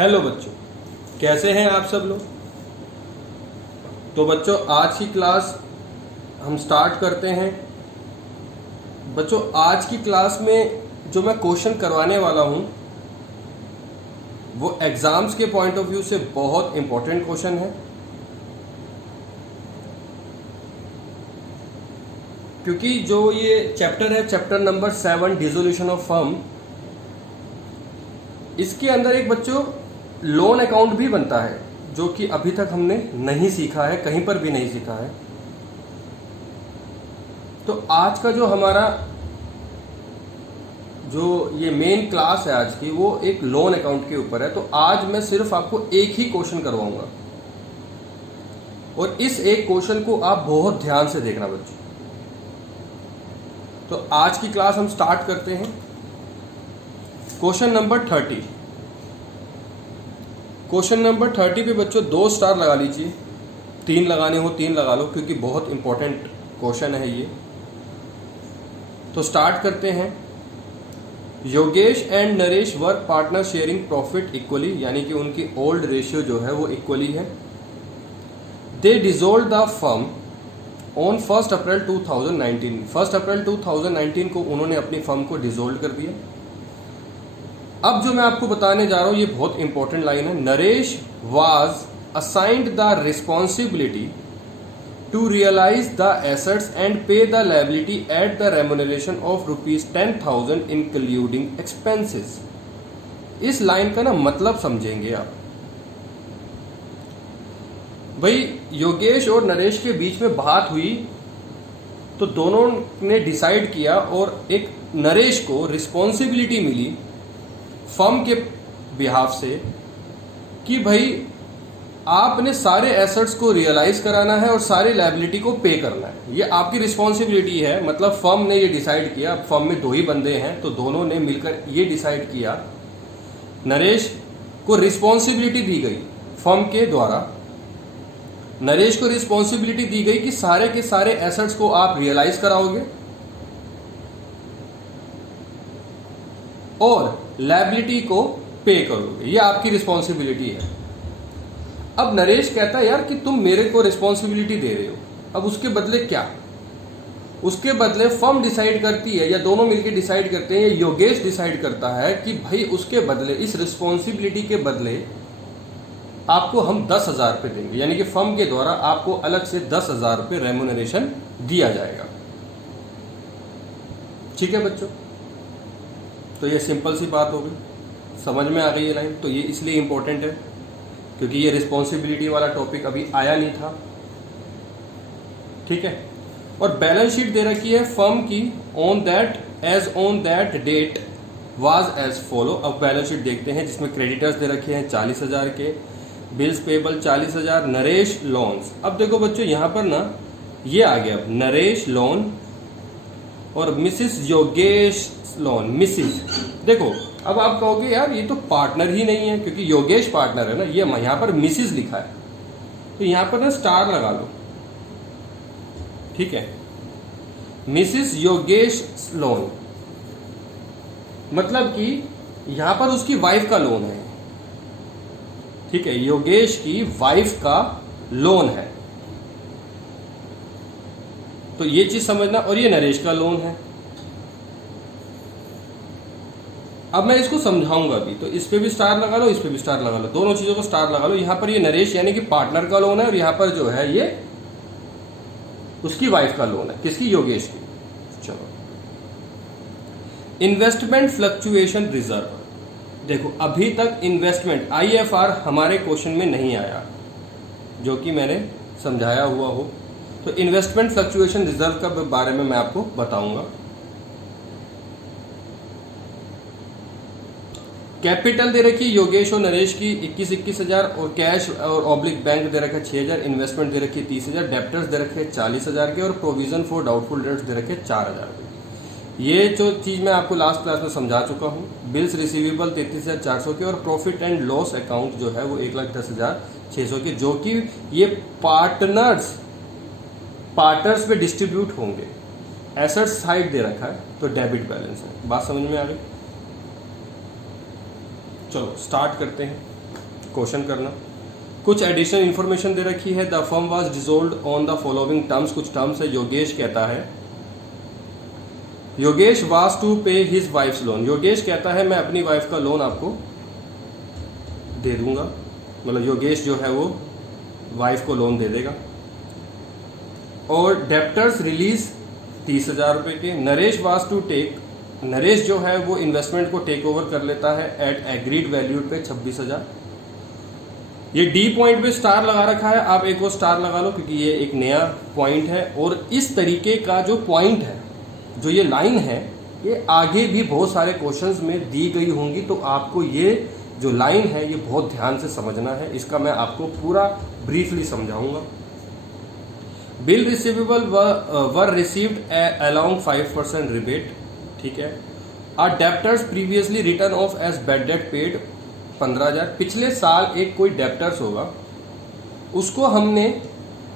Hello बच्चों, कैसे हैं आप सब लोग। तो बच्चों आज की क्लास हम स्टार्ट करते हैं। बच्चों आज की क्लास में जो मैं क्वेश्चन करवाने वाला हूं वो एग्जाम्स के पॉइंट ऑफ व्यू से बहुत इंपॉर्टेंट क्वेश्चन है, क्योंकि जो ये चैप्टर है, chapter number 7 dissolution of firm, इसके अंदर एक बच्चों लोन अकाउंट भी बनता है जो कि अभी तक हमने नहीं सीखा है, कहीं पर भी नहीं सीखा है। तो आज का जो हमारा जो ये मेन क्लास है आज की, वो एक लोन अकाउंट के ऊपर है। तो आज मैं सिर्फ आपको एक ही क्वेश्चन करवाऊंगा और इस एक क्वेश्चन को आप बहुत ध्यान से देखना बच्चों। तो आज की क्लास हम स्टार्ट करते हैं। Question number 30। क्वेश्चन नंबर 30 पे बच्चों 2 स्टार लगा लीजिए, 3 लगाने हो 3 लगा लो, क्योंकि बहुत इंपॉर्टेंट क्वेश्चन है ये। तो स्टार्ट करते हैं। Yogesh and Naresh work partner sharing profit equally, यानी कि उनकी ओल्ड रेशियो जो है वो इक्वली है। दे डिसॉल्व द फर्म ऑन 1 अप्रैल 2019। 1 अप्रैल 2019 को उन्होंने अपनी फर्म को डिसॉल्व कर दिया। अब जो मैं आपको बताने जा रहा हूं ये बहुत इंपॉर्टेंट लाइन है। Naresh was assigned the responsibility to realise the assets and pay the liability at the remuneration of ₹10,000 including expenses. इस लाइन का ना मतलब समझेंगे आप। भाई योगेश और नरेश के बीच में बात हुई तो दोनों ने डिसाइड किया और एक नरेश को रिस्पॉन्सिबिलिटी मिली फर्म के बिहाफ से कि भाई आपने सारे एसेट्स को रियलाइज कराना है और सारी लायबिलिटी को पे करना है। ये आपकी रिस्पॉन्सिबिलिटी है। मतलब फर्म ने ये डिसाइड किया, फर्म में 2 ही बंदे हैं तो दोनों ने मिलकर ये डिसाइड किया। नरेश को रिस्पॉन्सिबिलिटी दी गई फर्म के द्वारा, नरेश को रिस्पॉन्सिबिलिटी दी गई कि सारे के सारे एसेट्स को आप रियलाइज कराओगे और लायबिलिटी को पे करोगे। ये आपकी रिस्पॉन्सिबिलिटी है। अब नरेश कहता है यार कि तुम मेरे को रिस्पॉन्सिबिलिटी दे रहे हो, अब उसके बदले क्या? उसके बदले फर्म डिसाइड करती है या दोनों मिलकर डिसाइड करते हैं, या योगेश डिसाइड करता है कि भाई उसके बदले, इस रिस्पॉन्सिबिलिटी के बदले आपको हम 10,000 रुपये देंगे, यानी कि फर्म के द्वारा आपको अलग से 10,000 रुपये रेम्यूनरेशन दिया जाएगा। ठीक है बच्चों, तो ये सिंपल सी बात हो गई, समझ में आ गई ये लाइन। तो ये इसलिए इंपॉर्टेंट है क्योंकि ये रिस्पॉन्सिबिलिटी वाला टॉपिक अभी आया नहीं था। ठीक है, और बैलेंस शीट दे रखी है फर्म की on that date was as follow. अब बैलेंस शीट देखते हैं जिसमें क्रेडिटर्स दे रखे हैं 40,000 के, बिल्स पेबल 40,000, नरेश लोन्स। अब देखो बच्चों यहाँ पर ना ये आ गया नरेश लोन और मिसिस योगेश लोन। मिसिस, देखो अब आप कहोगे यार ये तो पार्टनर ही नहीं है, क्योंकि योगेश पार्टनर है ना, ये यहां पर मिसिस लिखा है तो यहां पर ना स्टार लगा लो। ठीक है, मिसिस योगेश लोन, मतलब कि यहां पर उसकी वाइफ का लोन है। ठीक है, योगेश की वाइफ का लोन है, तो ये चीज समझना। और ये नरेश का लोन है। अब मैं इसको समझाऊंगा अभी, तो इस पे भी स्टार लगा लो, इस पे भी स्टार लगा लो, दोनों चीजों को स्टार लगा लो। यहां पर ये नरेश यानी कि पार्टनर का लोन है और यहां पर जो है ये उसकी वाइफ का लोन है। किसकी? योगेश की। चलो, इन्वेस्टमेंट फ्लक्चुएशन रिजर्व। देखो अभी तक इन्वेस्टमेंट IFR हमारे क्वेश्चन में नहीं आया, जो कि मैंने समझाया हुआ हो। तो इन्वेस्टमेंट फ्लक्चुएशन रिजर्व के बारे में मैं आपको बताऊंगा। कैपिटल दे रखी योगेश और नरेश की 21,000 और कैश और ऑब्लिक बैंक दे रखे 6,000, इन्वेस्टमेंट दे रखी 30,000, डेप्टर्स दे रखे 40,000 के और प्रोविजन फॉर डाउटफुल डेट्स दे रखे 4,000 के। ये जो चीज मैं आपको लास्ट क्लास में समझा चुका हूँ। बिल्स रिसीवेबल 33,400 के और प्रॉफिट एंड लॉस अकाउंट जो है वो 1,10,600 के, जो कि ये पार्टनर्स पे डिस्ट्रीब्यूट होंगे। एसेट्स साइड दे रखा है तो डेबिट बैलेंस है। बात समझ में आ गई? चलो स्टार्ट करते हैं। क्वेश्चन करना। कुछ एडिशनल इन्फॉर्मेशन दे रखी है। The firm was dissolved on the following terms, कुछ टर्म्स है। योगेश कहता है, Yogesh was to pay his wife's loan. Yogesh कहता है मैं अपनी वाइफ का लोन आपको दे दूंगा, मतलब योगेश जो है वो वाइफ को लोन दे देगा। और डेप्टर्स रिलीज 30,000 रुपए के। Naresh was to take, Naresh जो है वो इन्वेस्टमेंट को टेक ओवर कर लेता है एट एग्रीड वैल्यू पे 26,000। ये डी पॉइंट पे स्टार लगा रखा है, आप एक और स्टार लगा लो क्योंकि ये एक नया पॉइंट है। और इस तरीके का जो पॉइंट है, जो ये लाइन है, ये आगे भी बहुत सारे क्वेश्चंस में दी गई होंगी, तो आपको ये जो लाइन है ये बहुत ध्यान से समझना है। इसका मैं आपको पूरा ब्रीफली समझाऊंगा। Bill receivable were received along 5% rebate, ठीक है। Our debtors previously written off as bad debt paid 15,000। पिछले साल एक कोई डेप्टर्स होगा, उसको हमने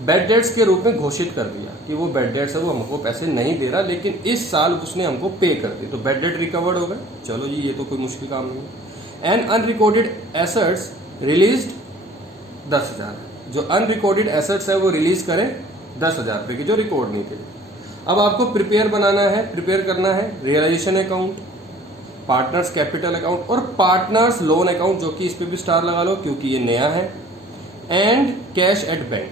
बैड डेट्स के रूप में घोषित कर दिया कि वो बैड डेट्स है, वो हमको पैसे नहीं दे रहा, लेकिन इस साल उसने हमको पे कर दी, तो बैड डेट रिकवर्ड हो गए। चलो जी, ये तो कोई मुश्किल काम नहीं है। And unrecorded assets released 10,000। जो अनरिकॉर्डेड एसेट्स है वो रिलीज करें 10,000 रुपए की, जो रिकॉर्ड नहीं थे। अब आपको प्रिपेयर बनाना है, प्रिपेयर करना है realisation account, partners capital account और पार्टनर्स लोन अकाउंट, जो कि इस पे भी स्टार लगा लो क्योंकि ये नया है, एंड कैश एट बैंक।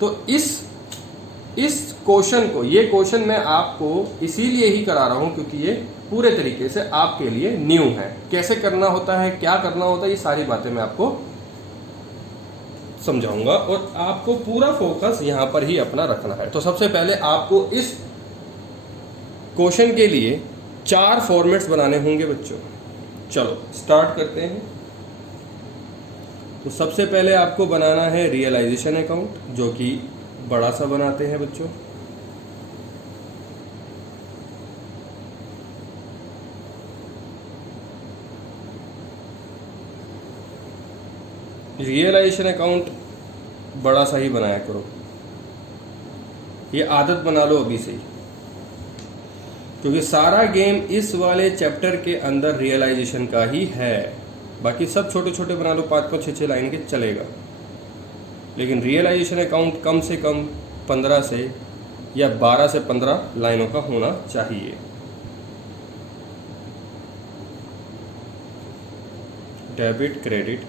तो इस क्वेश्चन को, ये क्वेश्चन मैं आपको इसीलिए ही करा रहा हूं क्योंकि ये पूरे तरीके से आपके लिए न्यू है। कैसे करना होता है, क्या करना होता है, ये सारी बातें मैं आपको समझाऊंगा और आपको पूरा फोकस यहां पर ही अपना रखना है। तो सबसे पहले आपको इस क्वेश्चन के लिए 4 फॉर्मेट्स बनाने होंगे बच्चों। चलो स्टार्ट करते हैं। तो सबसे पहले आपको बनाना है रियलाइजेशन अकाउंट, जो कि बड़ा सा बनाते हैं बच्चों। रियलाइजेशन अकाउंट बड़ा सा ही बनाया करो, ये आदत बना लो अभी से ही, क्योंकि सारा गेम इस वाले चैप्टर के अंदर रियलाइजेशन का ही है। बाकी सब छोटे छोटे बना लो, 5-5, 6-6 लाइन के चलेगा, लेकिन रियलाइजेशन अकाउंट कम से कम 15 से या 12 से 15 लाइनों का होना चाहिए। डेबिट क्रेडिट,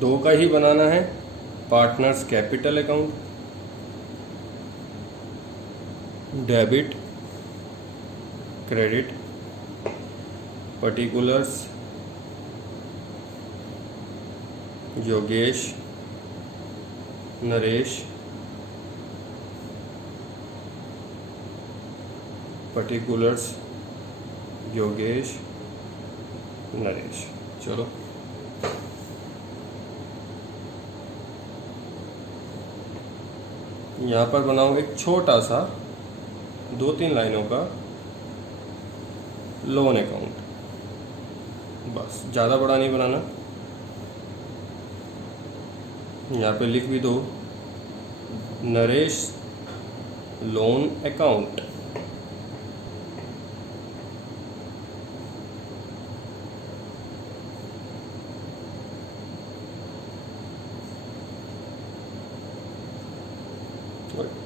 दो का ही बनाना है। Partners capital account, debit credit, particulars Yogesh Naresh, particulars Yogesh Naresh. चलो यहाँ पर बनाओ एक छोटा सा 2-3 लाइनों का लोन अकाउंट, बस ज़्यादा बड़ा नहीं बनाना। यहाँ पे लिख भी दो नरेश लोन अकाउंट।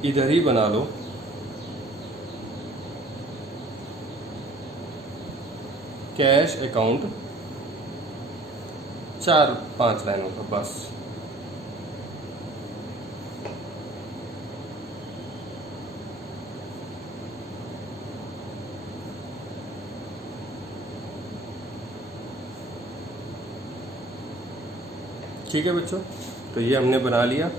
इधर ही बना लो कैश अकाउंट, 4-5 लाइनों का बस। ठीक है बच्चों, तो ये हमने बना लिया।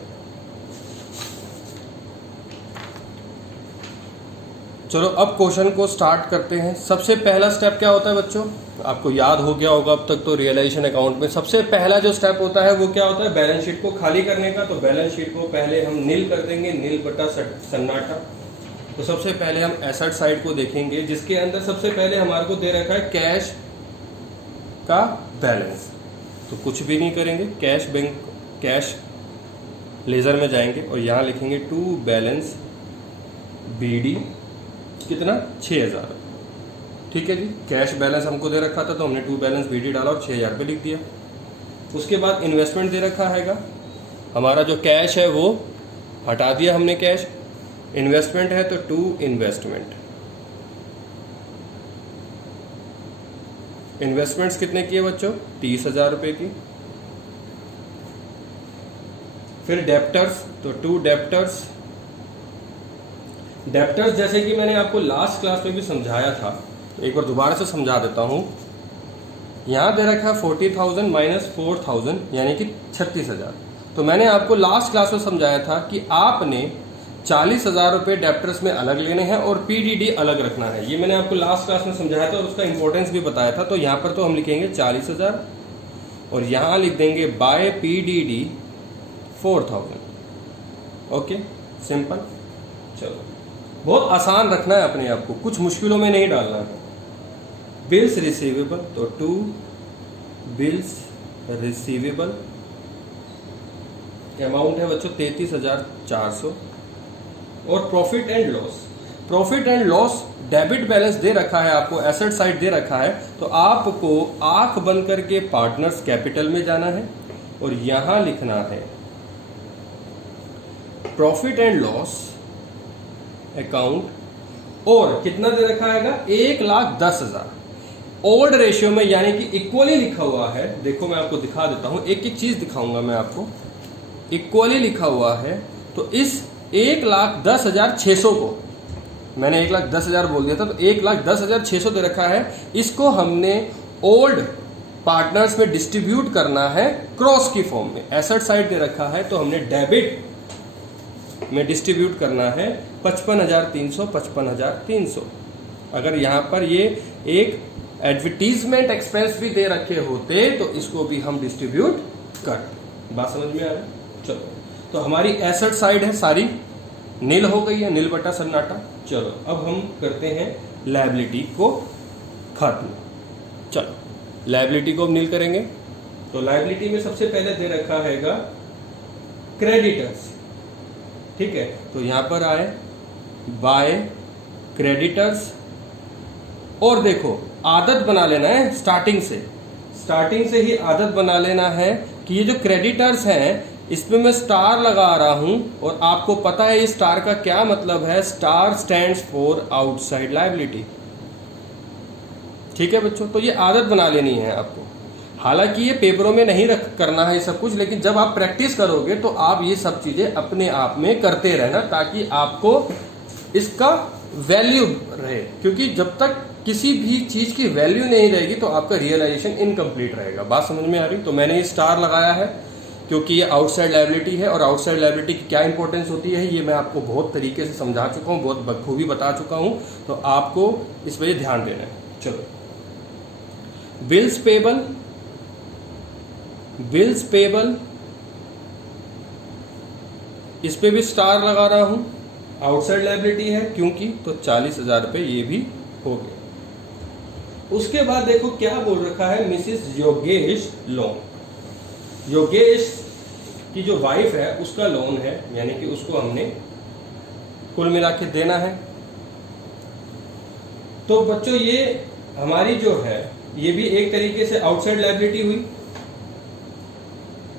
चलो अब क्वेश्चन को स्टार्ट करते हैं। सबसे पहला स्टेप क्या होता है बच्चों, आपको याद हो गया होगा अब तक तो। रियलाइजेशन अकाउंट में सबसे पहला जो स्टेप होता है वो क्या होता है, बैलेंस शीट को खाली करने का। तो बैलेंस शीट को पहले हम नील कर देंगे, नील बटा सन्नाटा। तो सबसे पहले हम एसेट साइड को देखेंगे, जिसके अंदर सबसे पहले हमारे को दे रखा है कैश का बैलेंस। तो कुछ भी नहीं करेंगे, कैश बैंक कैश लेजर में जाएंगे और यहाँ लिखेंगे टू बैलेंस BD कितना 6000। ठीक है जी, कैश बैलेंस हमको दे रखा था तो हमने टू बैलेंस BD डाला और 6000 रुपये लिख दिया। उसके बाद इन्वेस्टमेंट दे रखा हैगा, हमारा जो कैश है वो हटा दिया हमने कैश, इन्वेस्टमेंट है तो टू इन्वेस्टमेंट। इन्वेस्टमेंट्स कितने किए बच्चों 30,000 रुपए की। फिर डेप्टर्स तो टू डेप्टर्स। डेप्टर्स जैसे कि मैंने आपको लास्ट क्लास में भी समझाया था, तो एक बार दोबारा से समझा देता हूं। यहां दे रखा है 40,000 माइनस 4,000 यानी कि 36,000। तो मैंने आपको लास्ट क्लास में समझाया था कि आपने 40,000 रुपये डेप्टर्स में अलग लेने हैं और PDD अलग रखना है। ये मैंने आपको लास्ट क्लास में समझाया था और उसका इंपॉर्टेंस भी बताया था। तो यहाँ पर तो हम लिखेंगे 40,000 और यहाँ लिख देंगे बाय PDD 4,000। Okay, simple. चलो, बहुत आसान रखना है अपने आप को, कुछ मुश्किलों में नहीं डालना है। बिल्स रिसीवेबल तो टू बिल्स रिसीवेबल, अमाउंट है बच्चों 33,400। और profit and loss, profit and loss debit balance दे रखा है आपको, एसेट साइड दे रखा है। तो आपको आंख बंद करके पार्टनर्स कैपिटल में जाना है और यहां लिखना है प्रॉफिट एंड लॉस अकाउंट। और कितना दे रखा है 1,10,000 ओल्ड रेशियो में, यानी कि इक्वली लिखा हुआ है। देखो मैं आपको दिखा देता हूं, एक एक चीज दिखाऊंगा मैं आपको। इक्वली लिखा हुआ है तो इस 1,10,600 को, मैंने 1,10,000 बोल दिया था, तो 1,10,600 दे रखा है। इसको हमने ओल्ड पार्टनर्स में डिस्ट्रीब्यूट करना है क्रॉस की फॉर्म में। एसेट साइड दे रखा है तो हमने डेबिट में डिस्ट्रीब्यूट करना है 55,300 55,300। अगर यहां पर ये एक एडवर्टीजमेंट एक्सपेंस भी दे रखे होते तो इसको भी हम डिस्ट्रीब्यूट कर। बात समझ में आ रहा है? चलो, तो हमारी एसेट साइड है सारी नील हो गई है, नील बटा सन्नाटा। चलो अब हम करते हैं लायबिलिटी को खत्म। चलो लायबिलिटी को हम नील करेंगे। तो लायबिलिटी में सबसे पहले दे रखा हैगा क्रेडिटर्स। ठीक है, तो यहां पर आए बाय क्रेडिटर्स। और देखो आदत बना लेना है स्टार्टिंग से ही आदत बना लेना है कि ये जो क्रेडिटर्स हैं इसमें मैं स्टार लगा रहा हूं और आपको पता है इस स्टार का क्या मतलब है। Star stands for outside liability. ठीक है बच्चों, तो ये आदत बना लेनी है आपको। हालांकि ये पेपरों में नहीं करना है ये सब कुछ, लेकिन जब आप प्रैक्टिस करोगे तो आप ये सब चीजें अपने आप में करते रहना ताकि आपको इसका वैल्यू रहे। क्योंकि जब तक किसी भी चीज की वैल्यू नहीं रहेगी तो आपका रियलाइजेशन इनकम्प्लीट रहेगा। बात समझ में आ रही? तो मैंने ये स्टार लगाया है क्योंकि ये आउटसाइड लायबिलिटी है और आउटसाइड लायबिलिटी की क्या इंपॉर्टेंस होती है ये मैं आपको बहुत तरीके से समझा चुका हूं, बहुत बखूबी बता चुका हूं। तो आपको इस पर ध्यान देना है। चलो, बिल्स पेबल, इस पे भी स्टार लगा रहा हूं, आउटसाइड लायबिलिटी है क्योंकि, तो 40,000 रुपये ये भी हो गए। उसके बाद देखो क्या बोल रखा है, मिसिस योगेश लोन। योगेश की जो वाइफ है उसका लोन है, यानी कि उसको हमने कुल मिला के देना है। तो बच्चों ये हमारी जो है ये भी एक तरीके से आउटसाइड लायबिलिटी हुई,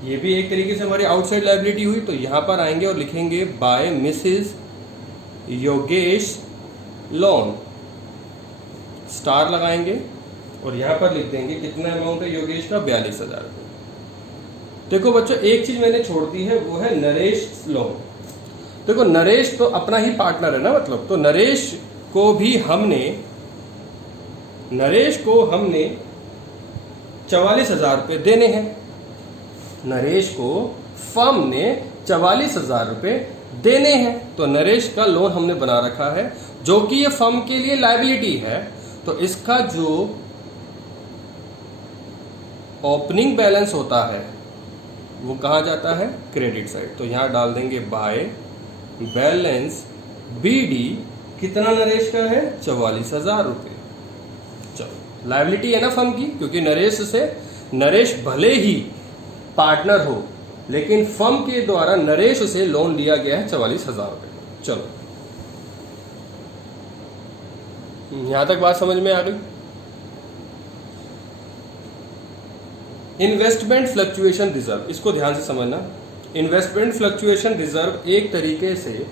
ये भी एक तरीके से हमारी आउटसाइड लायबिलिटी हुई। तो यहां पर आएंगे और लिखेंगे by Mrs Yogesh loan, star लगाएंगे और यहां पर लिख देंगे कितना अमाउंट है योगेश का 42,000 रुपये। देखो बच्चों एक चीज मैंने छोड़ दी है, वो है नरेश लोन। देखो नरेश तो अपना ही पार्टनर है ना, मतलब तो नरेश को हमने 44,000 रुपये देने हैं। नरेश को फर्म ने 44,000 रुपये देने हैं। तो नरेश का लोन हमने बना रखा है जो कि ये फर्म के लिए लायबिलिटी है। तो इसका जो ओपनिंग बैलेंस होता है वो कहां जाता है, क्रेडिट साइड। तो यहां डाल देंगे बाय बैलेंस BD कितना नरेश का है? 44,000 रुपये। चलो, लायबिलिटी है ना फर्म की, क्योंकि नरेश भले ही पार्टनर हो लेकिन फर्म के द्वारा नरेश से लोन लिया गया है 44,000 रुपये। चलो, यहां तक बात समझ में आ गई। इन्वेस्टमेंट फ्लक्चुएशन रिजर्व, इसको ध्यान से समझना। इन्वेस्टमेंट फ्लक्चुएशन रिजर्व एक तरीके से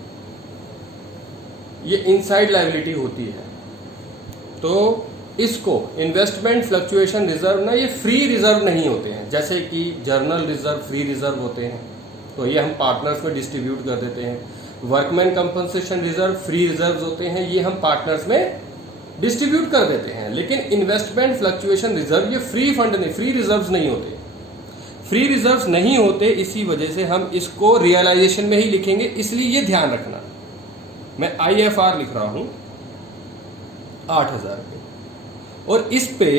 ये इनसाइड लायबिलिटी होती है। तो इसको इन्वेस्टमेंट फ्लक्चुएशन रिजर्व ना, ये फ्री रिजर्व नहीं होते हैं, जैसे कि जर्नल रिजर्व फ्री रिजर्व होते हैं, तो ये हम पार्टनर्स में डिस्ट्रीब्यूट कर देते हैं। Workman compensation reserve free reserve होते हैं, ये हम पार्टनर्स में डिस्ट्रीब्यूट कर देते हैं। लेकिन इन्वेस्टमेंट फ्लक्चुएशन रिजर्व ये फ्री फंड नहीं, फ्री रिजर्व्स नहीं होते। फ्री रिजर्व्स नहीं होते, इसी वजह से हम इसको रियलाइजेशन में ही लिखेंगे, इसलिए ये ध्यान रखना। मैं IFR लिख रहा हूं 8,000 रुपये, और इस पे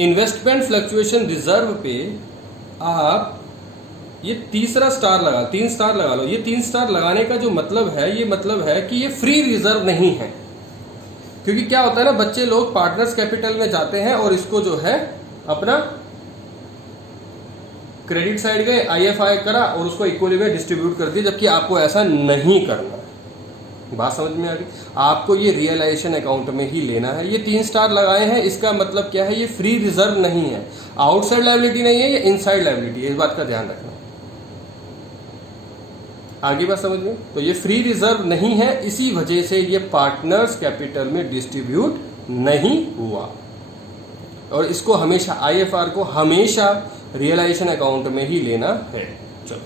इन्वेस्टमेंट फ्लक्चुएशन रिजर्व पे आप ये तीसरा स्टार लगा, 3 स्टार लगा लो। ये 3 स्टार लगाने का जो मतलब है, ये मतलब है कि ये फ्री रिजर्व नहीं है। क्योंकि क्या होता है ना, बच्चे लोग पार्टनर्स कैपिटल में जाते हैं और इसको जो है अपना क्रेडिट साइड गए, IFI करा और उसको इक्वली में डिस्ट्रीब्यूट कर दिया, जबकि आपको ऐसा नहीं करना है। बात समझ में आ गई? आपको ये रियलाइजेशन अकाउंट में ही लेना है। ये 3 स्टार लगाए हैं, इसका मतलब क्या है, ये फ्री रिजर्व नहीं है, आउटसाइड लायबिलिटी नहीं है, ये इनसाइड लायबिलिटी है। इस बात का ध्यान रखना। आगे बात समझ में? तो ये फ्री रिजर्व नहीं है, इसी वजह से ये पार्टनर्स कैपिटल में डिस्ट्रीब्यूट नहीं हुआ, और इसको हमेशा IFR को हमेशा रियलाइजेशन अकाउंट में ही लेना है। चलो,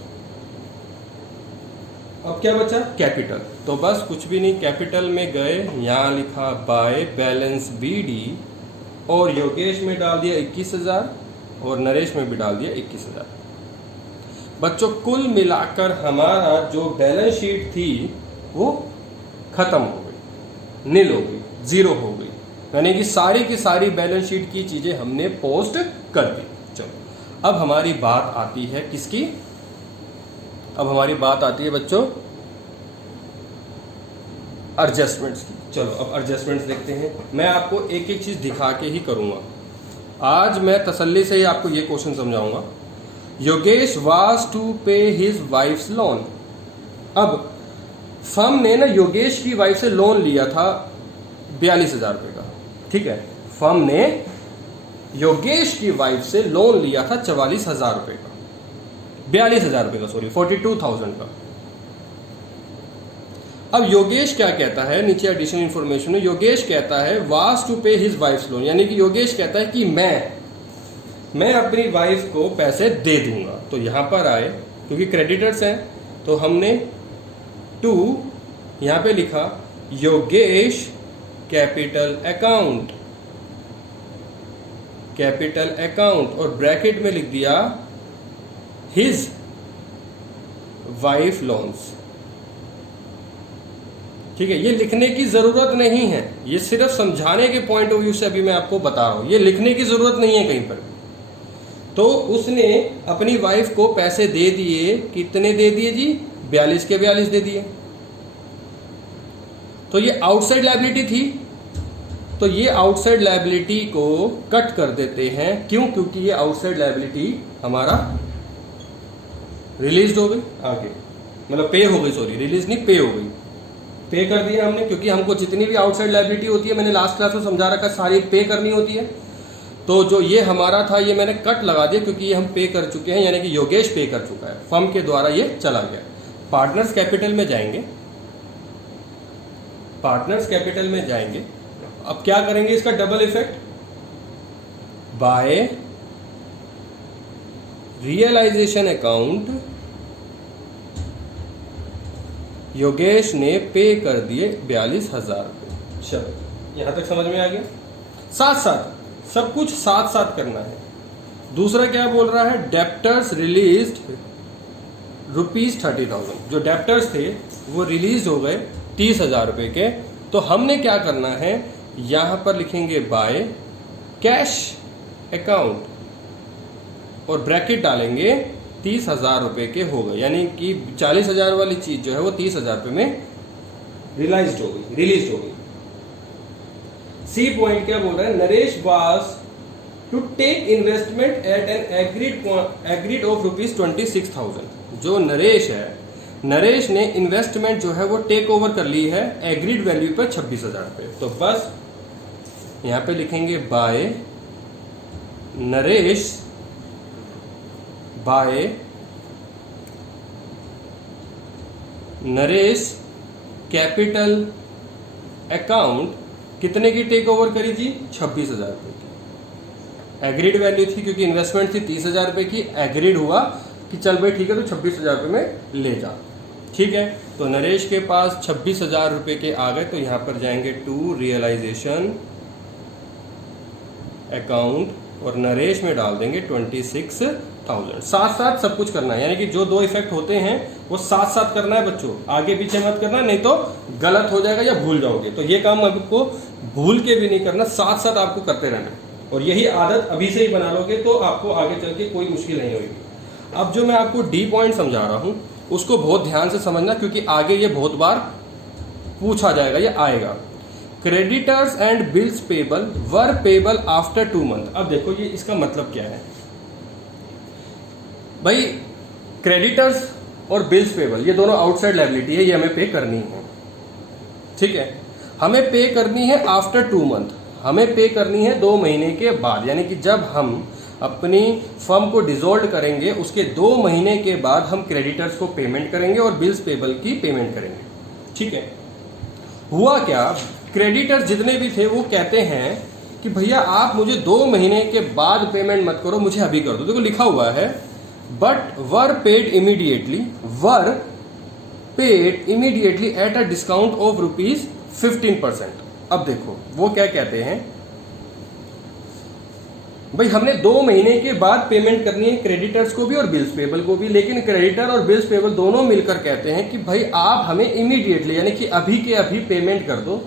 अब क्या बचा? कैपिटल। तो बस कुछ भी नहीं, कैपिटल में गए, यहां लिखा बाय बैलेंस BD, और योगेश में डाल दिया 21,000 और नरेश में भी डाल दिया 21,000। बच्चों, कुल मिलाकर हमारा जो बैलेंस शीट थी वो खत्म हो गई, निल हो गई, जीरो हो गई, यानी कि सारी की सारी बैलेंस शीट की चीजें हमने पोस्ट कर दी। चलो, अब हमारी बात आती है किसकी? अब हमारी बात आती है बच्चों एडजस्टमेंट्स की। चलो, अब एडजस्टमेंट्स देखते हैं। मैं आपको एक एक चीज दिखा के ही करूंगा। आज मैं तसल्ली से ही आपको ये क्वेश्चन समझाऊंगा। Yogesh was to pay his wife's loan. अब फर्म ने ना योगेश की वाइफ से लोन लिया था 42,000 रुपए का, ठीक है। फर्म ने योगेश की वाइफ से लोन लिया था 44,000 रुपए का, 42,000 रुपए का, सॉरी 42,000 का। अब योगेश क्या कहता है, नीचे एडिशनल इंफॉर्मेशन में योगेश कहता है was to pay his wife's loan, यानी कि योगेश कहता है कि मैं अपनी वाइफ को पैसे दे दूंगा। तो यहां पर आए, क्योंकि क्रेडिटर्स हैं, तो हमने टू यहां पे लिखा Yogesh capital account, capital account, और ब्रैकेट में लिख दिया हिज वाइफ लोन्स। ठीक है, ये लिखने की जरूरत नहीं है, ये सिर्फ समझाने के पॉइंट ऑफ व्यू से अभी मैं आपको बता रहा हूं, ये लिखने की जरूरत नहीं है कहीं पर। तो उसने अपनी वाइफ को पैसे दे दिए, कितने दे दिए जी? 42 के 42 दे दिए। तो ये आउटसाइड लायबिलिटी थी, तो ये आउटसाइड लायबिलिटी को कट कर देते हैं। क्यों? क्योंकि ये आउटसाइड लायबिलिटी हमारा रिलीज हो गई, आगे मतलब पे हो गई, सॉरी रिलीज नहीं, पे हो गई, पे कर दिया हमने। क्योंकि हमको जितनी भी आउटसाइड लायबिलिटी होती है, मैंने लास्ट क्लास में समझा रखा, सारी पे करनी होती है। तो जो ये हमारा था, ये मैंने कट लगा दिया, क्योंकि ये हम पे कर चुके हैं, यानी कि योगेश पे कर चुका है, फर्म के द्वारा ये चला गया। पार्टनर्स कैपिटल में जाएंगे, पार्टनर्स कैपिटल में जाएंगे। अब क्या करेंगे, इसका double effect, by realisation account Yogesh ने पे कर दिए 42,000 रुपये। चलो, यहां तक समझ में आ गया। साथ साथ सब कुछ साथ साथ करना है। दूसरा क्या बोल रहा है, डेप्टर्स रिलीज्ड ₹30,000। जो डेप्टर्स थे वो रिलीज हो गए 30,000 रुपए के। तो हमने क्या करना है, यहां पर लिखेंगे बाय कैश अकाउंट और ब्रैकेट डालेंगे 30,000 रुपए के हो गए, यानी कि 40,000 वाली चीज जो है वो 30,000 रुपए में रिलीज हो गई। सी पॉइंट क्या बोल रहा है, Naresh was to take investment at an agreed of ₹26,000। जो नरेश है, नरेश ने इन्वेस्टमेंट जो है वो टेक ओवर कर ली है एग्रीड वैल्यू पर 26,000 पे। तो बस यहां पे लिखेंगे बाय नरेश कैपिटल अकाउंट कितने की टेक ओवर करी थी, 26,000 रुपए की। एग्रीड वैल्यू थी क्योंकि इन्वेस्टमेंट थी 30,000 रुपए की, एग्रीड हुआ कि चल भाई ठीक है तो 26,000 रुपए में ले जा। ठीक है, तो नरेश के पास 26,000 रुपए के आ गए, तो यहां पर जाएंगे टू रियलाइजेशन अकाउंट और नरेश में डाल देंगे 26,000। साथ साथ सब कुछ करना है, यानी कि जो दो इफेक्ट होते हैं वो साथ साथ करना है बच्चों, आगे पीछे मत करना, नहीं तो गलत हो जाएगा या भूल जाओगे। तो ये काम आपको भूल के भी नहीं करना, साथ साथ आपको करते रहना और यही आदत अभी से ही बना लोगे तो आपको आगे चल के कोई मुश्किल नहीं होगी। अब जो मैं आपको डी पॉइंट समझा रहा हूं उसको बहुत ध्यान से समझना, क्योंकि आगे ये बहुत बार पूछा जाएगा, ये आएगा। Creditors and bills payable were payable after 2 month. अब देखो ये इसका मतलब क्या है भाई, क्रेडिटर्स और बिल्स पेबल ये दोनों आउटसाइड लायबिलिटी है, ये हमें पे करनी है। ठीक है, हमें पे करनी है आफ्टर 2 मंथ, हमें पे करनी है 2 महीने के बाद, यानी कि जब हम अपनी फर्म को डिसॉल्व करेंगे उसके 2 महीने के बाद हम क्रेडिटर्स को पेमेंट करेंगे और बिल्स पेबल की पेमेंट करेंगे। ठीक है, हुआ क्या, क्रेडिटर्स जितने भी थे वो कहते हैं कि भैया आप मुझे 2 महीने के बाद पेमेंट मत करो, मुझे अभी कर दो। देखो लिखा हुआ है but were paid immediately at a discount of ₹15%। अब देखो वो क्या कहते हैं, भाई हमने 2 महीने के बाद पेमेंट करनी है क्रेडिटर्स को भी और बिल्स पेबल को भी, लेकिन क्रेडिटर और बिल्स पेबल दोनों मिलकर कहते हैं कि भाई आप हमें इमीडिएटली यानी कि अभी के अभी पेमेंट कर दो,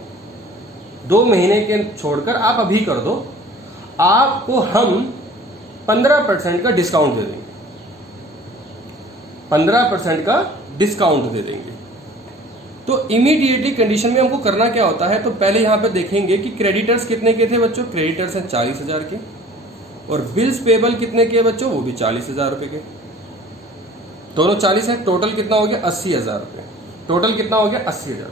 2 महीने के छोड़कर आप अभी कर दो, आपको हम 15% का डिस्काउंट दे देंगे, 15% का डिस्काउंट दे देंगे। तो इमीडिएटली कंडीशन में हमको करना क्या होता है, तो पहले यहां पे देखेंगे कि क्रेडिटर्स कितने के थे बच्चों, क्रेडिटर्स हैं 40,000 के, और बिल्स पेबल कितने के बच्चों, वो भी 40,000 रुपए के, दोनों 40 है, टोटल कितना हो गया 80,000 रुपए, टोटल कितना हो गया 80,000।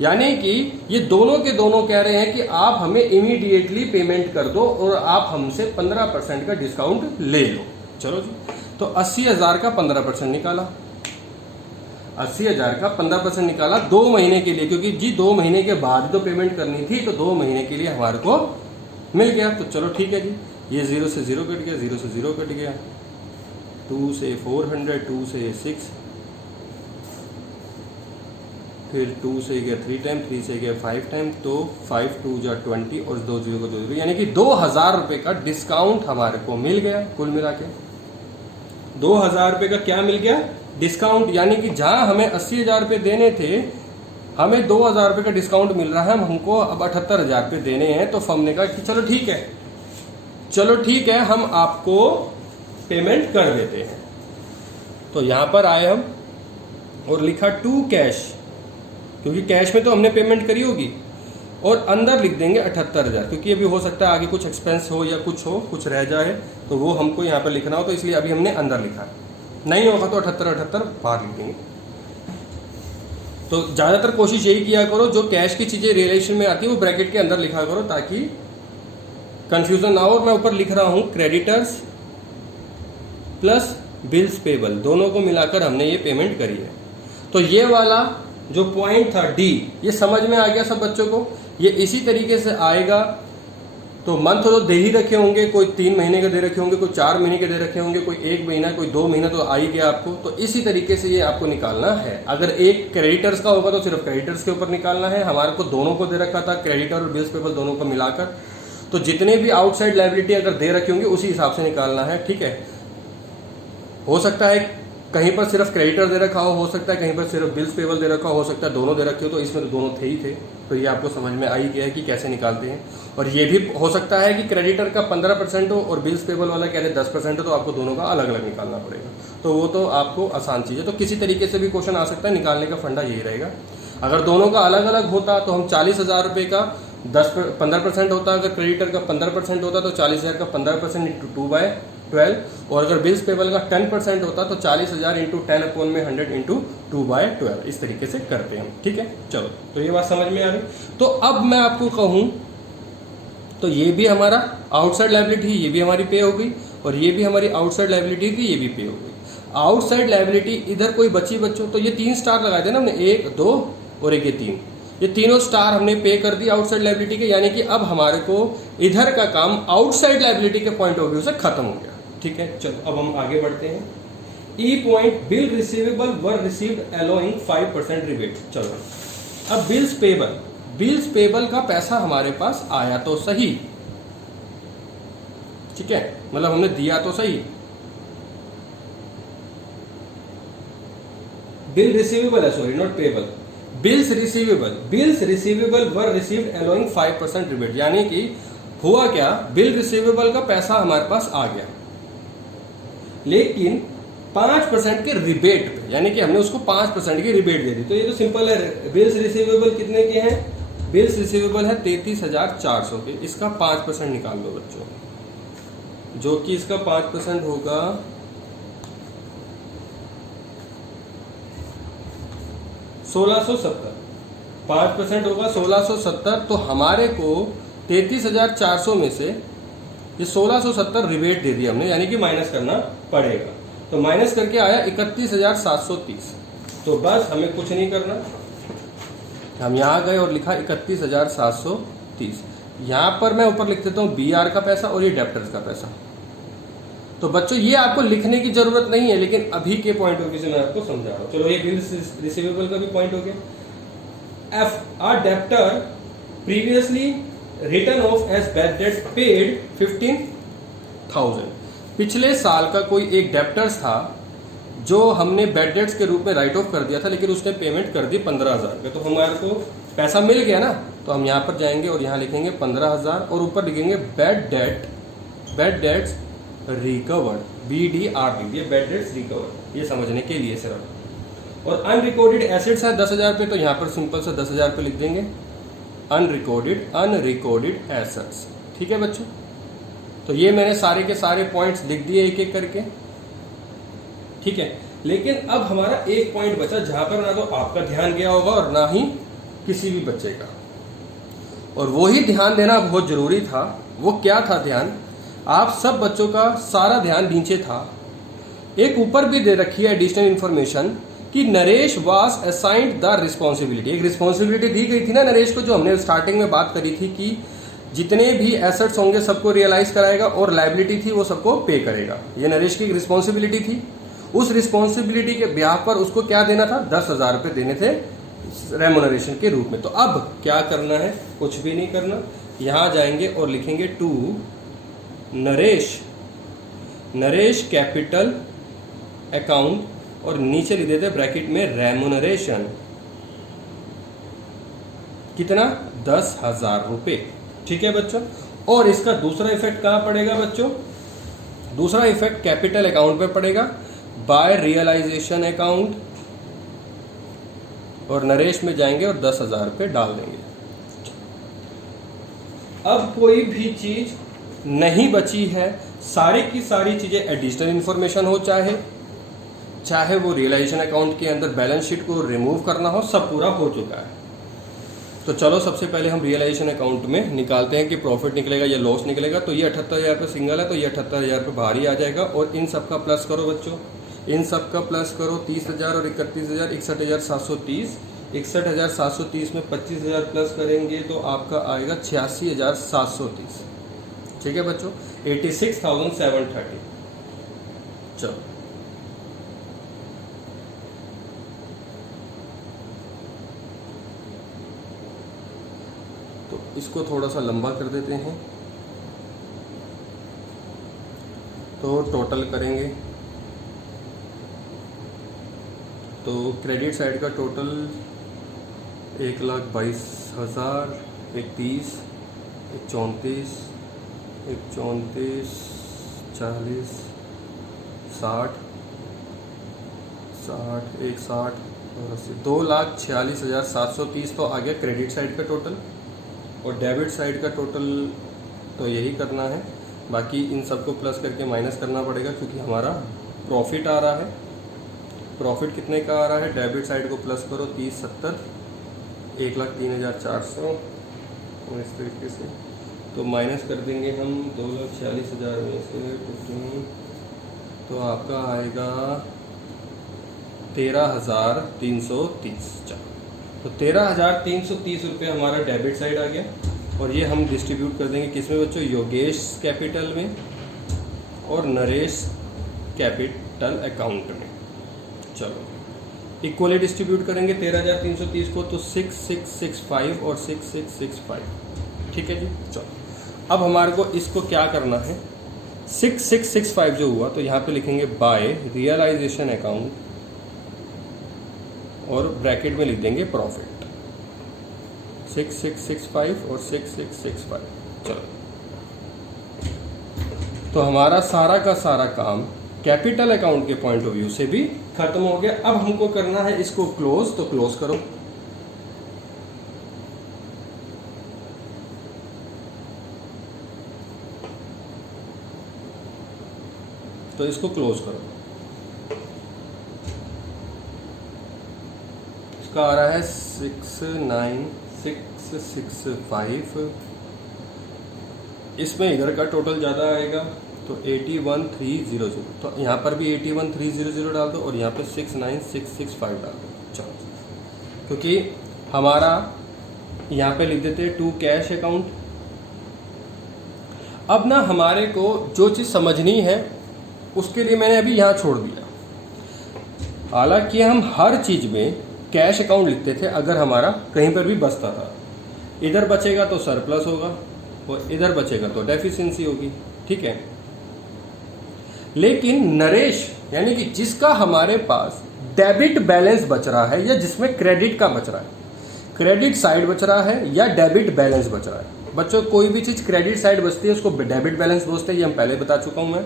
यानी कि ये दोनों के दोनों कह रहे हैं कि आप हमें इमीडिएटली पेमेंट कर दो और आप हमसे 15% का डिस्काउंट ले लो। चलो जी, तो 80,000 का 15% निकाला, 80,000 का 15% निकाला 2 महीने के लिए, क्योंकि जी 2 महीने के बाद तो पेमेंट करनी थी, तो 2 महीने के लिए हमारे को मिल गया। तो चलो ठीक है जी, ये 0 से 0 कट गया, 0 से 0 कट गया, 2 से 400, 2 से 6, फिर 2 से गया 3 टाइम, 3 से गया 5 टाइम, तो 5 2 जा 20 और 2 0 को 2 0, यानी कि 2,000 रुपए का डिस्काउंट हमारे को मिल गया। कुल मिला के 2,000 रुपए का क्या मिल गया, डिस्काउंट। यानी कि जहां हमें 80,000 रुपए देने थे, हमें 2,000 रुपए का डिस्काउंट मिल रहा है, हमको अब 78,000 रुपए देने हैं। तो फर्म ने कहा कि चलो ठीक है, चलो ठीक है, हम आपको पेमेंट कर देते हैं। तो यहां पर आए हम और लिखा टू कैश, क्योंकि कैश में तो हमने पेमेंट करी होगी, और अंदर लिख देंगे 78,000, क्योंकि अभी हो सकता है आगे कुछ एक्सपेंस हो या कुछ हो, कुछ रह जाए, तो वो हमको यहाँ पर लिखना हो, तो इसलिए अभी हमने अंदर लिखा है। नहीं होगा तो 78 बाहर लिख देंगे। तो ज्यादातर कोशिश यही किया करो, जो कैश की चीजें रिलेशन में आती है वो ब्रैकेट के अंदर लिखा करो, ताकि कंफ्यूजन ना हो। मैं ऊपर लिख रहा हूं क्रेडिटर्स प्लस बिल्स पेबल, दोनों को मिलाकर हमने ये पेमेंट करी है। तो ये वाला जो पॉइंट था डी, ये समझ में आ गया सब बच्चों को। ये इसी तरीके से आएगा, तो मंथ तो दे ही रखे होंगे, कोई 3 महीने के दे रखे होंगे, कोई 4 महीने के दे रखे होंगे, कोई 1 महीना, कोई 2 महीना, तो आ ही गया आपको। तो इसी तरीके से ये आपको निकालना है। अगर एक क्रेडिटर्स का होगा तो सिर्फ क्रेडिटर्स के ऊपर निकालना है। हमारे को दोनों को दे रखा था, क्रेडिटर और बिल्स पेबल दोनों को मिलाकर, तो जितने भी आउटसाइड लायबिलिटी अगर दे रखे होंगे उसी हिसाब से निकालना है। ठीक है, हो सकता है कहीं पर सिर्फ क्रेडिटर दे रखा हो सकता है कहीं पर सिर्फ बिल्स पेबल दे रखा हो सकता है दोनों दे रखे हो, तो इसमें तो दोनों थे ही थे। तो ये आपको समझ में आ ही गया है कि कैसे निकालते हैं। और ये भी हो सकता है कि क्रेडिटर का 15% हो और बिल्स पेबल वाला कह रहे 10% हो, तो आपको दोनों का अलग अलग निकालना पड़ेगा। तो वो तो आपको आसान चीज़ है। तो किसी तरीके से भी क्वेश्चन आ सकता है, निकालने का फंडा यही रहेगा। अगर दोनों का अलग अलग होता तो हम 40,000 रुपये का 15% होता, अगर क्रेडिटर का 15% होता तो 40,000 का 15% इंटू 2/12, और अगर बिल्स पेबल का 10% होता तो 40,000 इंटू 10/100 इंटू 2/12, इस तरीके से करते हैं हम। ठीक है, चलो, तो ये बात समझ में आ गई। तो अब मैं आपको कहूं तो ये भी हमारा आउटसाइड लायबिलिटी, ये भी हमारी पे हो गई, और ये भी हमारी आउटसाइड लायबिलिटी थी, ये भी पे हो गई। आउटसाइड लायबिलिटी इधर कोई बची बच्चों, तो ये 3 स्टार लगाए थे ना हमने, 1 2 और एक ये 3, ये तीनों स्टार हमने पे कर दी आउटसाइड लायबिलिटी के, यानी कि अब हमारे को इधर का काम आउटसाइड लायबिलिटी के पॉइंट ऑफ व्यू से खत्म हो गया। ठीक है, चलो अब हम आगे बढ़ते हैं। ई point, bill receivable were received allowing 5% rebate. चलो अब बिल्स पेबल, बिल्स पेबल का पैसा हमारे पास आया तो सही, ठीक है, मतलब हमने दिया तो सही। बिल रिसीवेबल है, sorry not payable, bills receivable, bills receivable were received allowing 5% rebate, यानी कि हुआ क्या, बिल रिसीवेबल का पैसा हमारे पास आ गया, लेकिन 5% के रिबेट पे, यानी कि हमने उसको 5% की रिबेट दे दी। तो ये तो सिंपल है, बिल्स रिसीवेबल कितने के हैं, बिल्स रिसीवेबल है 33,400 के, इसका 5% निकाल दो बच्चों, जो कि इसका 5% होगा 1670, 5% होगा 1670। तो हमारे को 33,400 में से ये 1670 रिबेट दे दिया हमने, यानी कि माइनस करना पड़ेगा। तो माइनस करके आया 31,730। तो बस हमें कुछ नहीं करना, हम यहां गए और लिखा 31,730। यहां पर मैं ऊपर लिख देता हूं BR का पैसा और ये डेप्टर्स का पैसा। तो बच्चों ये आपको लिखने की जरूरत नहीं है, लेकिन अभी के पॉइंट ऑफ व्यू से मैं आपको समझा रहा हूं। चलो ये बिल्स रिसीवेबल का भी पॉइंट हो गया। F, a debtor previously written off as bad debt paid 15,000। पिछले साल का कोई एक डेप्टर्स था जो हमने बैड डेट्स के रूप में राइट ऑफ कर दिया था, लेकिन उसने पेमेंट कर दी 15,000 का। तो हमारे को पैसा मिल गया ना, तो हम यहाँ पर जाएंगे और यहाँ लिखेंगे 15,000 और ऊपर लिखेंगे bad debt, bad debts recovered, BDRD, ये बैड डेट्स रिकवर्ड, ये समझने के लिए सिर्फ। और अनरिकॉर्डेड एसेट्स है 10,000 पे, तो यहाँ पर सिंपल से 10,000 पे लिख देंगे अनरिकॉर्डेड एसेट्स। ठीक है बच्चों, तो ये मैंने सारे के सारे पॉइंट्स लिख दिए एक एक करके। ठीक है, लेकिन अब हमारा एक पॉइंट बचा जहां पर ना तो आपका ध्यान गया होगा और ना ही किसी भी बच्चे का, और वो ही ध्यान देना बहुत जरूरी था। वो क्या था ध्यान, आप सब बच्चों का सारा ध्यान नीचे था। एक ऊपर भी दे रखी है एडिशनल इंफॉर्मेशन कि Naresh was assigned the responsibility. एक रिस्पॉन्सिबिलिटी दी गई थी ना नरेश को, जो हमने स्टार्टिंग में बात करी थी कि जितने भी एसेट्स होंगे सबको रियलाइज कराएगा और लायबिलिटी थी वो सबको पे करेगा। ये नरेश की रिस्पॉन्सिबिलिटी थी। उस रिस्पॉन्सिबिलिटी के ब्याह पर उसको क्या देना था, 10,000 रुपये देने थे रेमुनरेशन के रूप में। तो अब क्या करना है, कुछ भी नहीं करना, यहां जाएंगे और लिखेंगे टू नरेश कैपिटल अकाउंट, और नीचे लिख देते ब्रैकेट में रेमुनरेशन, कितना, 10,000 रुपये। ठीक है बच्चों, और इसका दूसरा इफेक्ट कहां पड़ेगा बच्चों, दूसरा इफेक्ट कैपिटल अकाउंट पे पड़ेगा बाय रियलाइजेशन अकाउंट, और नरेश में जाएंगे और 10,000 रुपये डाल देंगे। अब कोई भी चीज नहीं बची है, सारी की सारी चीजें एडिशनल इंफॉर्मेशन हो, चाहे वो रियलाइजेशन अकाउंट के अंदर बैलेंस शीट को रिमूव करना हो, सब पूरा हो चुका है। तो चलो सबसे पहले हम रियलाइजेशन अकाउंट में निकालते हैं कि प्रॉफिट निकलेगा या लॉस निकलेगा। तो ये 78,000 रुपये सिंगल है, तो ये 78,000 रुपये बाहर ही आ जाएगा। और इन सब का प्लस करो बच्चों, इन सब का प्लस करो, 30,000 और 31,000, 61,730। 61,730 में 25,000 प्लस करेंगे तो आपका आएगा 86,730। ठीक है बच्चों, 86,730। चलो तो इसको थोड़ा सा लंबा कर देते हैं। तो टोटल करेंगे तो क्रेडिट साइड का टोटल 1,22,000, 30, 34, 40, 60, 60, 160, और 2,46,730 तो आ गया क्रेडिट साइड का टोटल, और डेबिट साइड का टोटल तो यही करना है। बाकी इन सबको प्लस करके माइनस करना पड़ेगा क्योंकि हमारा प्रॉफिट आ रहा है। प्रॉफिट कितने का आ रहा है, डेबिट साइड को प्लस करो 30, 70, 1,03,400 और इस तरीके से तो माइनस कर देंगे हम 2,46,000 में से 15, तो आपका आएगा 13,330। तो 13,330 रुपये हमारा डेबिट साइड आ गया, और ये हम डिस्ट्रीब्यूट कर देंगे किस में बच्चों, योगेश कैपिटल में और नरेश कैपिटल अकाउंट में। चलो इक्वली डिस्ट्रीब्यूट करेंगे 13,330 को, तो 6,665 और 6,665, ठीक है जी। चलो अब हमारे को इसको क्या करना है, 6,665 जो हुआ तो यहाँ पे लिखेंगे बाय रियलाइजेशन अकाउंट और ब्रैकेट में लिख देंगे प्रॉफिट, 6,665 और 6,665। चलो तो हमारा सारा का सारा काम कैपिटल अकाउंट के पॉइंट ऑफ व्यू से भी खत्म हो गया। अब हमको करना है इसको क्लोज, तो क्लोज करो। तो इसको क्लोज करो। इसका आ रहा है 6,9,665। इसमें इधर का टोटल ज़्यादा आएगा तो 81,300, तो यहाँ पर भी 81,300 डाल दो और यहाँ पे 6,9,665 डाल दो। चलो क्योंकि हमारा यहाँ पे लिख देते हैं टू कैश अकाउंट। अब ना हमारे को जो चीज़ समझनी है उसके लिए मैंने अभी यहाँ छोड़ दिया। हालांकि हम हर चीज़ में कैश अकाउंट लिखते थे, अगर हमारा कहीं पर भी बचता था, इधर बचेगा तो सरप्लस होगा और इधर बचेगा तो डेफिशिएंसी होगी, ठीक है। लेकिन नरेश यानी कि जिसका हमारे पास डेबिट बैलेंस बच रहा है या जिसमें क्रेडिट का बच रहा है, क्रेडिट साइड बच रहा है या डेबिट बैलेंस बच रहा है। बच्चों कोई भी चीज़ क्रेडिट साइड बचती है उसको डेबिट बैलेंस बोलते हैं, ये हम पहले बता चुका हूँ मैं।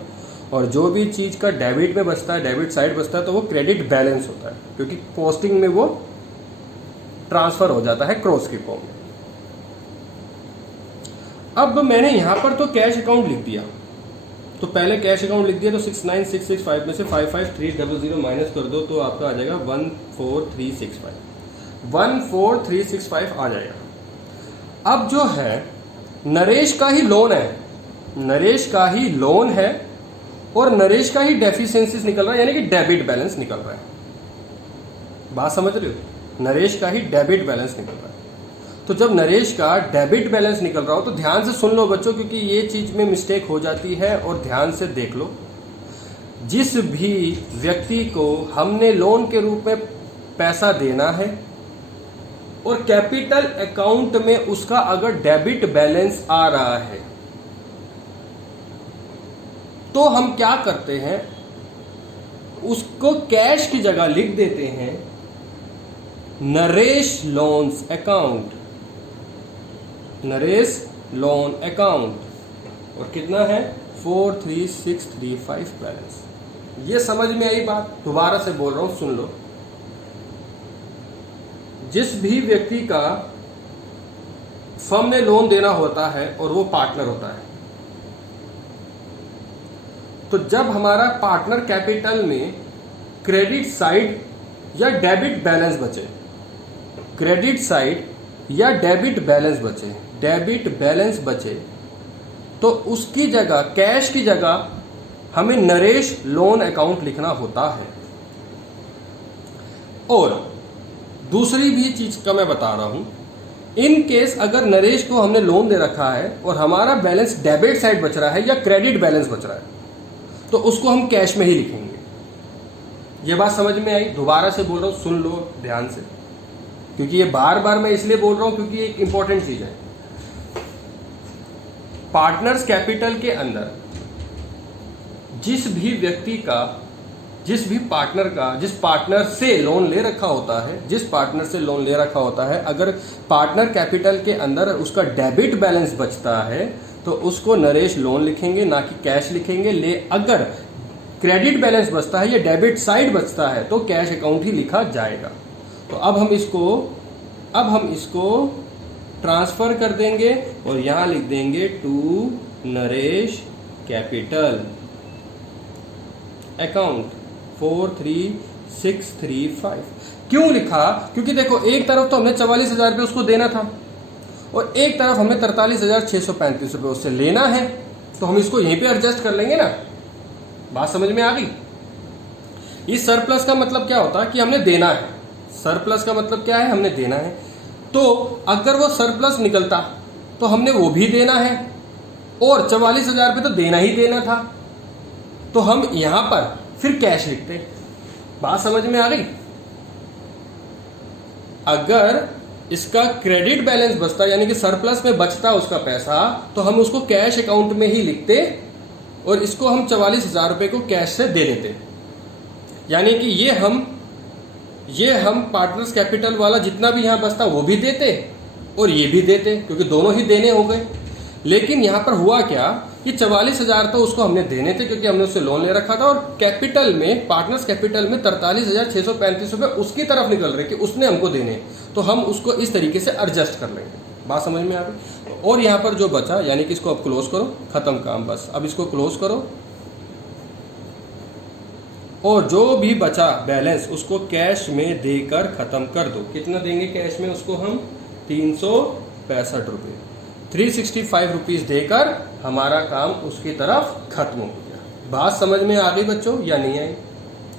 और जो भी चीज़ का डेबिट में बचता है, डेबिट साइड बचता है, तो वो क्रेडिट बैलेंस होता है क्योंकि पोस्टिंग में वो ट्रांसफर हो जाता है क्रॉस की फॉर्म में। अब मैंने यहां पर तो कैश अकाउंट लिख दिया, तो पहले कैश अकाउंट लिख दिया, तो 6,9,665 में से 55,300 माइनस कर दो तो आपका आ जाएगा 14,365, 14,365 आ जाएगा। अब जो है नरेश का ही लोन है, नरेश का ही लोन है और नरेश का ही डेफिशिएंसीज निकल रहा है, यानी कि डेबिट बैलेंस निकल रहा है। बात समझ रहे हो, नरेश का ही डेबिट बैलेंस निकल रहा है। तो जब नरेश का डेबिट बैलेंस निकल रहा हो तो ध्यान से सुन लो बच्चों, क्योंकि ये चीज में मिस्टेक हो जाती है, और ध्यान से देख लो। जिस भी व्यक्ति को हमने लोन के रूप में पैसा देना है और कैपिटल अकाउंट में उसका अगर डेबिट बैलेंस आ रहा है, तो हम क्या करते हैं, उसको कैश की जगह लिख देते हैं Naresh loans account, Naresh loan account, और कितना है 43,635 बैलेंस। ये समझ में आई बात? दोबारा से बोल रहा हूं, सुन लो। जिस भी व्यक्ति का फर्म ने लोन देना होता है और वो पार्टनर होता है, तो जब हमारा पार्टनर कैपिटल में क्रेडिट साइड या डेबिट बैलेंस बचे, क्रेडिट साइड या डेबिट बैलेंस बचे, डेबिट बैलेंस बचे, तो उसकी जगह कैश की जगह हमें नरेश लोन अकाउंट लिखना होता है। और दूसरी भी चीज का मैं बता रहा हूं, इन केस अगर नरेश को हमने लोन दे रखा है और हमारा बैलेंस डेबिट साइड बच रहा है या क्रेडिट बैलेंस बच रहा है, तो उसको हम कैश में ही लिखेंगे। ये बात समझ में आई? दोबारा से बोल रहा हूं, सुन लो ध्यान से, क्योंकि ये बार बार मैं इसलिए बोल रहा हूं क्योंकि ये एक इंपॉर्टेंट चीज है। पार्टनर्स कैपिटल के अंदर जिस भी व्यक्ति का, जिस भी पार्टनर का, जिस पार्टनर से लोन ले रखा होता है, जिस पार्टनर से लोन ले रखा होता है, अगर पार्टनर कैपिटल के अंदर उसका डेबिट बैलेंस बचता है तो उसको नरेश लोन लिखेंगे, ना कि कैश लिखेंगे। अगर क्रेडिट बैलेंस बचता है या डेबिट साइड बचता है तो कैश अकाउंट ही लिखा जाएगा। तो अब हम इसको ट्रांसफर कर देंगे और यहां लिख देंगे टू नरेश कैपिटल अकाउंट 43635। क्यों लिखा? क्योंकि देखो एक तरफ तो हमने 44,000 रुपये उसको देना था और एक तरफ हमें 43,635 रुपये उससे लेना है, तो हम इसको यहीं पे एडजस्ट कर लेंगे ना। बात समझ में आ गई? इस सरप्लस का मतलब क्या होता है कि हमने देना है। सरप्लस का मतलब क्या है? हमने देना है। तो अगर वो सरप्लस निकलता तो हमने वो भी देना है और 44,000 रुपये तो देना ही देना था, तो हम यहां पर फिर कैश लिखते। बात समझ में आ गई? अगर इसका क्रेडिट बैलेंस बचता यानी कि सरप्लस में बचता उसका पैसा, तो हम उसको कैश अकाउंट में ही लिखते और इसको हम 44,000 रुपये को कैश से दे देते। यानी कि ये हम पार्टनर्स कैपिटल वाला जितना भी यहां बचता वो भी देते और ये भी देते, क्योंकि दोनों ही देने हो गए। लेकिन यहां पर हुआ क्या कि 44,000 तो उसको हमने देने थे क्योंकि हमने उससे लोन ले रखा था, और कैपिटल में, पार्टनर्स कैपिटल में 43,635 रुपए उसकी तरफ निकल रहे कि उसने हमको देने, तो हम उसको इस तरीके से एडजस्ट कर लेंगे। बात समझ में आ गई? और यहां पर जो बचा यानी कि इसको अब क्लोज करो, खत्म काम, बस अब इसको क्लोज करो और जो भी बचा बैलेंस उसको कैश में देकर खत्म कर दो। कितना देंगे कैश में उसको हम? 365 रुपये, 365 रुपीज देकर हमारा काम उसकी तरफ खत्म हो गया। बात समझ में आ गई बच्चों या नहीं आई?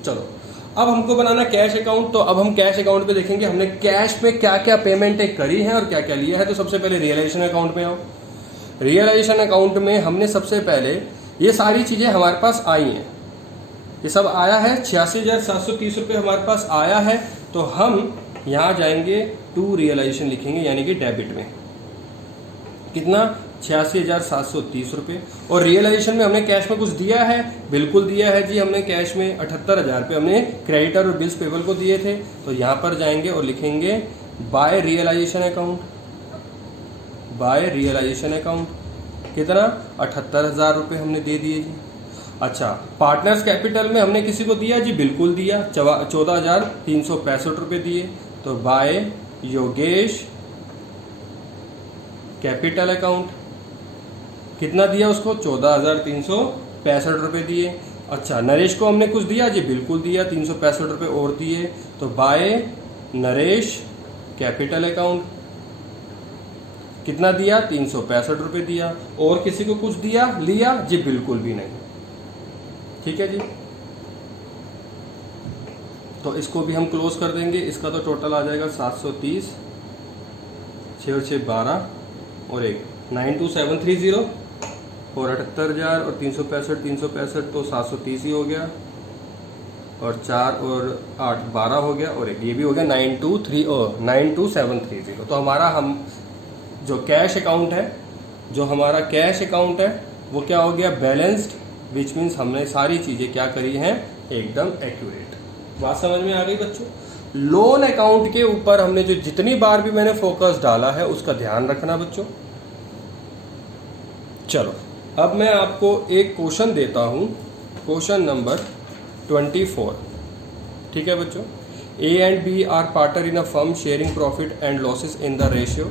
चलो अब हमको बनाना कैश अकाउंट, तो अब हम कैश अकाउंट पे देखेंगे हमने कैश में क्या क्या पेमेंटें करी हैं और क्या क्या लिया है। तो सबसे पहले रियलाइजेशन अकाउंट में आओ। रियलाइजेशन अकाउंट में हमने सबसे पहले ये सारी चीजें हमारे पास आई हैं, ये सब आया है, 86,730 रुपये हमारे पास आया है। तो हम यहां जाएंगे टू रियलाइजेशन लिखेंगे यानी कि डेबिट में कितना? 86,730 रुपये। और रियलाइजेशन में हमने कैश में कुछ दिया है? बिल्कुल दिया है जी, हमने कैश में 78,000 रुपये हमने क्रेडिटर और बिल्स पेबल को दिए थे। तो यहां पर जाएंगे और लिखेंगे by realisation account. By realisation account कितना? 78,000 रुपये हमने दे दिए जी। अच्छा, पार्टनर्स कैपिटल में हमने किसी को दिया जी? बिल्कुल दिया, 14,365 रुपये दिए। तो बाय योगेश कैपिटल अकाउंट कितना दिया उसको? 14,365 रुपये दिए। अच्छा, नरेश को हमने कुछ दिया जी? बिल्कुल दिया, 365 रुपये और दिए। तो बाय नरेश कैपिटल अकाउंट कितना दिया? 365 रुपये दिया। और किसी को कुछ दिया लिया जी? बिल्कुल भी नहीं। ठीक है जी, तो इसको भी हम क्लोज कर देंगे। इसका तो टोटल आ जाएगा 730, 6 और 6 12 और 1 92730 और 78,000 और 365 तो 730 ही हो गया, और 4 और 8 12 हो गया, और एक ये भी हो गया 92730। तो हमारा हम जो कैश अकाउंट है, जो हमारा कैश अकाउंट है वो क्या हो गया? बैलेंस्ड, विच मीन्स हमने सारी चीजें क्या करी हैं? एकदम एक्यूरेट। बात समझ में आ गई बच्चों? लोन अकाउंट के ऊपर हमने जो जितनी बार भी मैंने फोकस डाला है उसका ध्यान रखना बच्चों। चलो अब मैं आपको एक क्वेश्चन देता हूं, क्वेश्चन नंबर 24। ठीक है बच्चों? A and B are partner in a firm sharing profit and losses in the ratio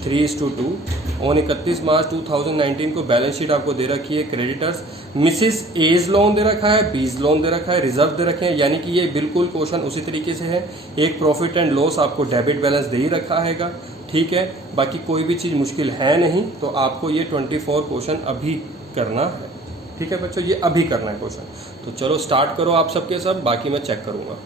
3:2। On 31 March 2019 को बैलेंस शीट आपको दे रखी है। क्रेडिटर्स मिसिस एज लोन दे रखा है, बीज लोन दे रखा है, रिजर्व दे रखे हैं, यानी कि ये बिल्कुल क्वेश्चन उसी तरीके से है। एक प्रॉफिट एंड लॉस आपको डेबिट बैलेंस दे ही रखा हैगा। ठीक है, बाकी कोई भी चीज़ मुश्किल है नहीं, तो आपको ये 24 क्वेश्चन अभी करना है। ठीक है बच्चों, ये अभी करना है क्वेश्चन। तो चलो स्टार्ट करो आप सबके सब, बाकी मैं चेक करूँगा।